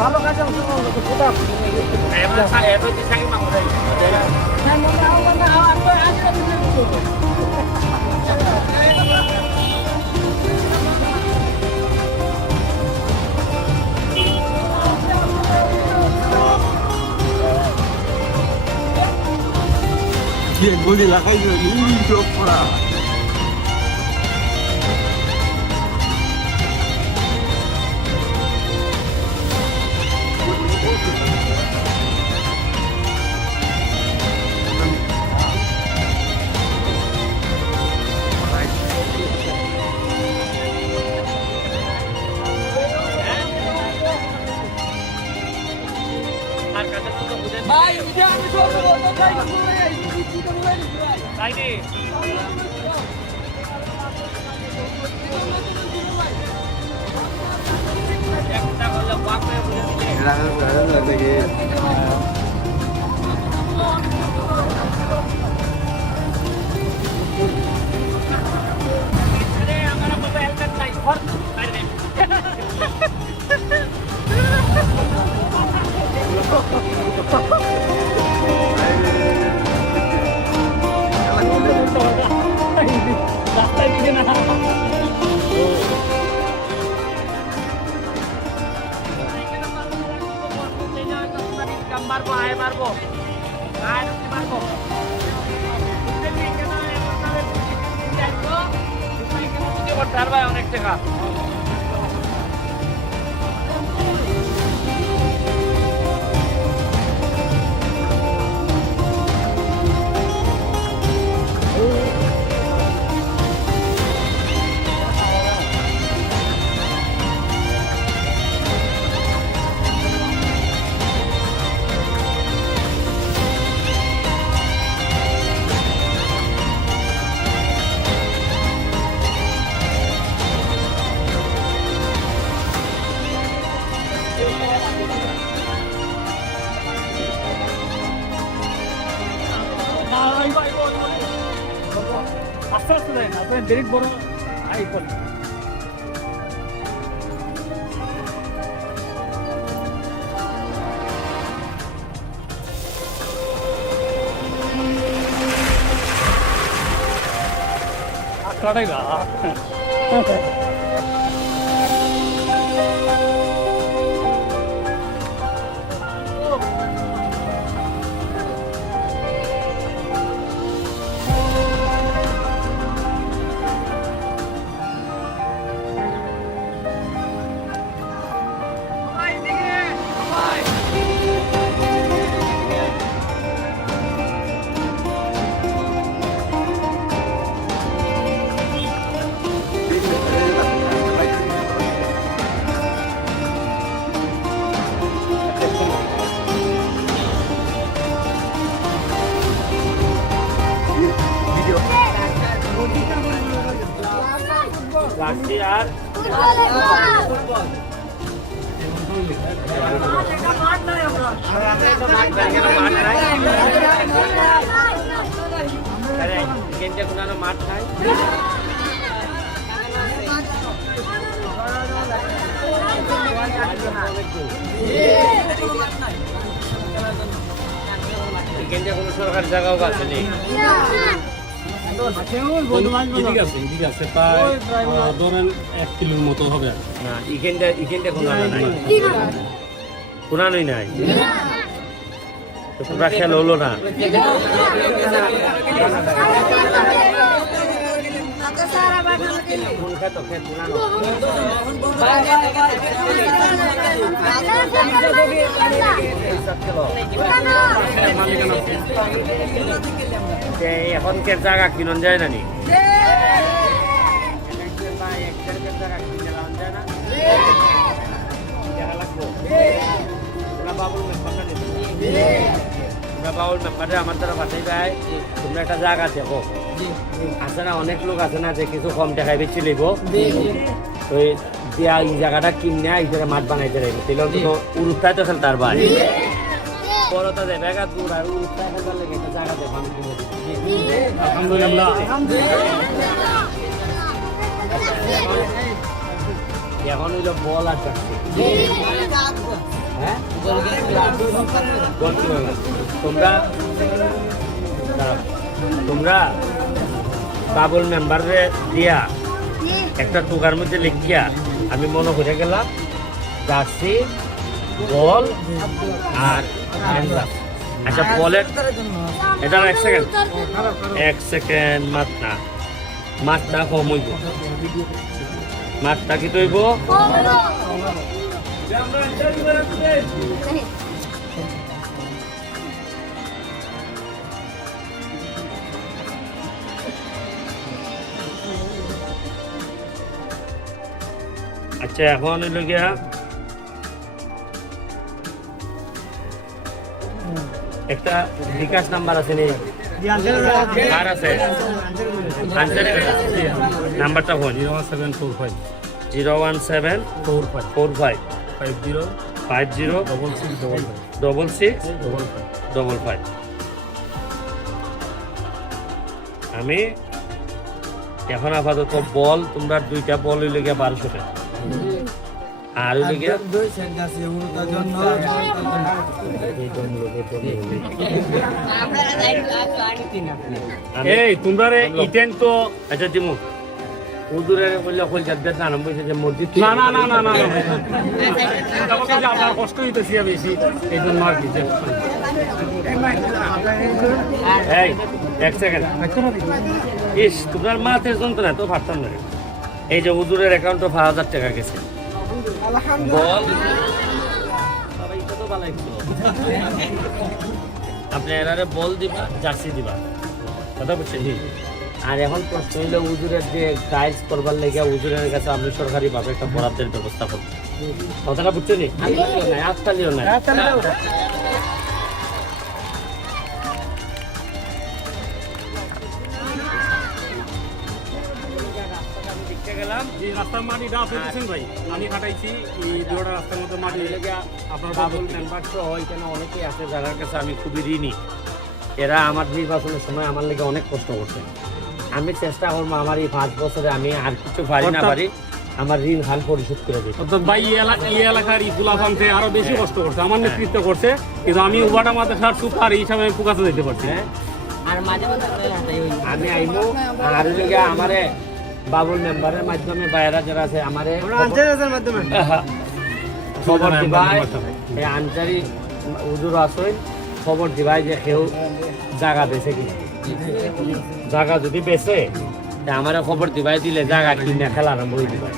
ভালো কাজে কোথাও Bien, voy de la calle y yo para. ভাই এটা আমি সব বলতে চাই তাই নি একটা হলো বাপে আমার মতো একটা চাই ঘর বাইরে রাস্তায় দিকে না মারবো আয় মারবো আয় মারবো অনেক টাকা আস্তে আস্তে দেন আপনার ব্রেক বড় আই করে আটকাটাই না রাখছি আর মাঠ নাই কোনো সরকারি জায়গাও আছে নেই এদিকে আছে প্রায় ধরেন 1 কিলোর মতো হবে না এখানটা কোনো নাই কোনানোই নাই পুরা খেল হলো না এখন কে জায়গা কিনন যায় না নি বাউল মেম্বারে আমার দ্বারা পাঠাই যায় তোমরা একটা জায়গা দেখো আছে না অনেক লোক আছে না যে কিছু কম টাকায় বেশি লিব ওই দিয়া এই জায়গাটা কিনে এই জায়গায় মাঠ বানাইতে রাখবে তাহলে অন্তত উরুত্তায় তো খেলতে পারবা বড়টা দেয় বেগা দূর আর উরুত্তায় খেলতে লেগে একটা জায়গা দেবো আমি কিনে আলহামদুলিল্লাহ এখন হইলো বল আর যাচ্ছে তোমরা তোমরা বাবুল মেম্বারে দিয়া একটা টুকার মধ্যে লিখিয়া আমি মনে করে গেলাম জার্সি বল আর হ্যান্ডগ্লাভ। আচ্ছা বলের এটা এক সেকেন্ড মাঠটা কম হইব, মাঠটা কি তৈব আচ্ছা এখন হইল গিয়া একটা বিকাশ নাম্বার আছে নি আর আছে নাম্বারটা ফোন 01745 01745 50 50 66 55 আমি এখন আপাতত বল তোমরা দুইটা বল হইলে গিয়া 1200 টাকা আর হইলে গিয়া এই তোমরা রে ইটেন তো আচ্ছা দিমু উদুরের বললে কই যাদের জানাম বলছে যে মসজিদ না না না না না আপনার কষ্ট হইতেছি বেশি এই জন্য আর কি এই এক সেকেন্ড ইস তোমার মাথের যন্ত্রণা তো পারতাম না এই যে উদুরের অ্যাকাউন্টে 5000 টাকা গেছে বল সবাই তো ভালো আপনি এরারে বল দিবা জার্সি দিবা কথা বুঝছেন আর এখন প্রশ্ন হইলে উজুরের যে টাইলস করবার লেগে উজুরের কাছে আমি সরকারি ভাবে একটা বরাদ্দের ব্যবস্থা করব কথাটা বুঝছেন আজকালিও নাই রাস্তার মাটি দাও পেতেছেন ভাই আমি খাটাইছি এই দুটো রাস্তার মধ্যে মাটি আপনার বাবুল মেম্বার সহ এখানে অনেকেই আছে যারা কাছে আমি খুবই ঋণী। এরা আমার নির্বাচনের সময় আমার লেগে অনেক কষ্ট করছে। আমি চেষ্টা করবো আমার এই 5 বছরে আমি আর কিছু পারি না পারি আমার ঋণ হাল পরিশোধ করে দিই। অর্থাৎ ভাই এই এলাকার ইগুলা ফামতে আরো বেশি কষ্ট করছে, আমার নেতৃত্ব করছে, কিন্তু আমি উবাটা মাদ্রাসার সুপার হিসাবে প্রকাশে যেতে পারছি। আর মাঝে মাঝে আমি আইমু আর লেগে আমারে বাবুল মেম্বারের মাধ্যমে বাইরা যারা আছে আমারে খবর দিবাই এই আনসারি হুজুর আসই খবর দিবাই যে কেউ জায়গা বেছে কিনা জায়গা যদি বেছে আমার খবর দিবাই দিলে জায়গা কিনে খেলা আরম্ভ হয়ে দিবাই।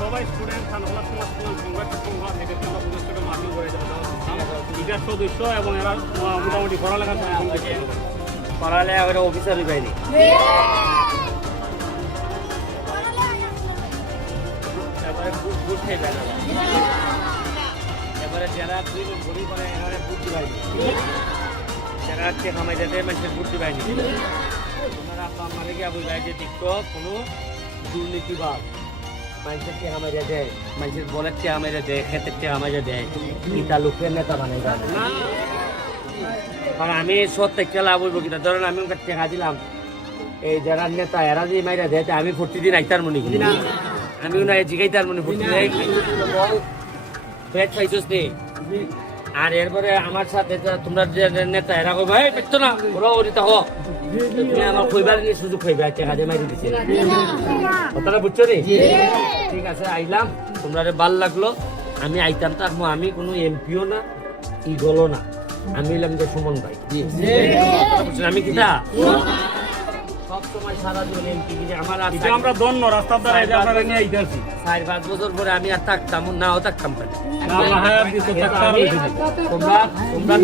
সবাই স্টুডেন্ট সদস্য এবং এরা মোটামুটি পড়ালেখা পড়ালেখা করে অফিসারই পাইনি। এবারে যারা ঘুরি করে এখানে বুদ্ধি পাইনি, যারা খামাই যাতে মানুষের বুদ্ধি পাইনি। তোমার আব্বা আমারে কি আবু ভাই যে টিকটক কোনো দুর্নীতিবাদ মানুষের টেহা মাইরা দেয়, মানুষের বলের টেহা মাইরা দেয়, ক্ষেতের টেহা মাইরা দেয়, ইটা লোকের নেতা বানাই দেয়। কারণ আমি প্রত্যেকটা লাভ হইব কিনা ধরেন আমি ওকে টেকা দিলাম এই যারা নেতা এরা যে মাইরা দেয় আমি প্রতিদিন আইতার মনে করি আমি না জিগাইতার মনে প্রতিদিন পেট খাইছিস নি। আর এরপরে আমার সাথে তোমরা যে নেতা এরা কই ভাই পেতো না ওরা ওরিতা হোক তুমি আমার কইবার নিয়ে সুযোগ খাইবে টেকা দিয়ে মাইরে দিছে কথাটা বুঝছো রে? ঠিক আছে আইলাম তোমরা ভাল লাগলো। আমি আইতাম তো আমি কোনো এমপিও না ইগলও না, আমি এলাম যে সুমন ভাই। আমি কিটা সবসময় সারা জীবন এমপি আমার আমরা ধন্য রাস্তার দ্বারা আপনারা নিয়ে আইতেছি 4-5 বছর পরে আমি আর থাকতাম নাও থাকতাম পারি। তোমরা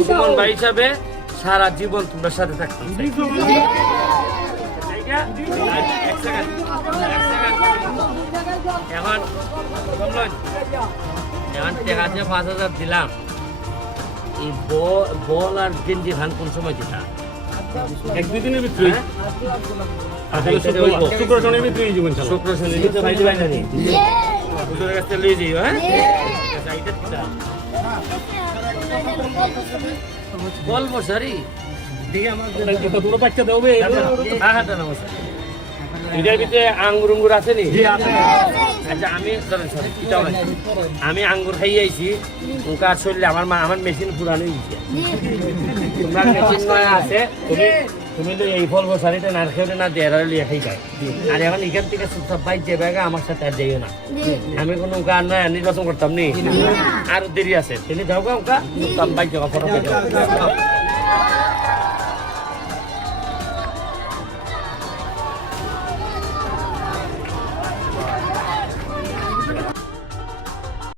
সুমন ভাই হিসাবে সারা জীবন তোমার সাথে থাকতাম। এখন এখন টাকা 5,000 দিলাম। এই বল আর গেঞ্জি ভান কোন সময় দিতা 1-2 দিনের ভিতরে শুক্র শনির ভিতরে জীবন শুক্র শনির ভিতরে ভাই দিবাই না নি হুজুরের কাছে লই যাইও। হ্যাঁ বলবো সারি দুটো বাচ্চা দেবে এটার ভিতরে আঙ্গুর উঙ্গুর আছে নি জি আছে আচ্ছা আমি sorry, এটাও নাই। আমি আঙ্গুর খাই আইছি ওকা চললে আমার মেশিন পুরানো হয়েছে তোমার মেশিন নয় আছে তুমি তো এই ফল বসারিটা না খেলে না দেড় লিয়ে খাই পাই আর এখন এখান থেকে সব বাইক যে ব্যাগে আমার সাথে আর যাইও না আমি কোনো গান নয় নির্বাচন করতাম নি আর দেরি আছে তিনি যাও গা ওকা বাইক যাওয়া ফটো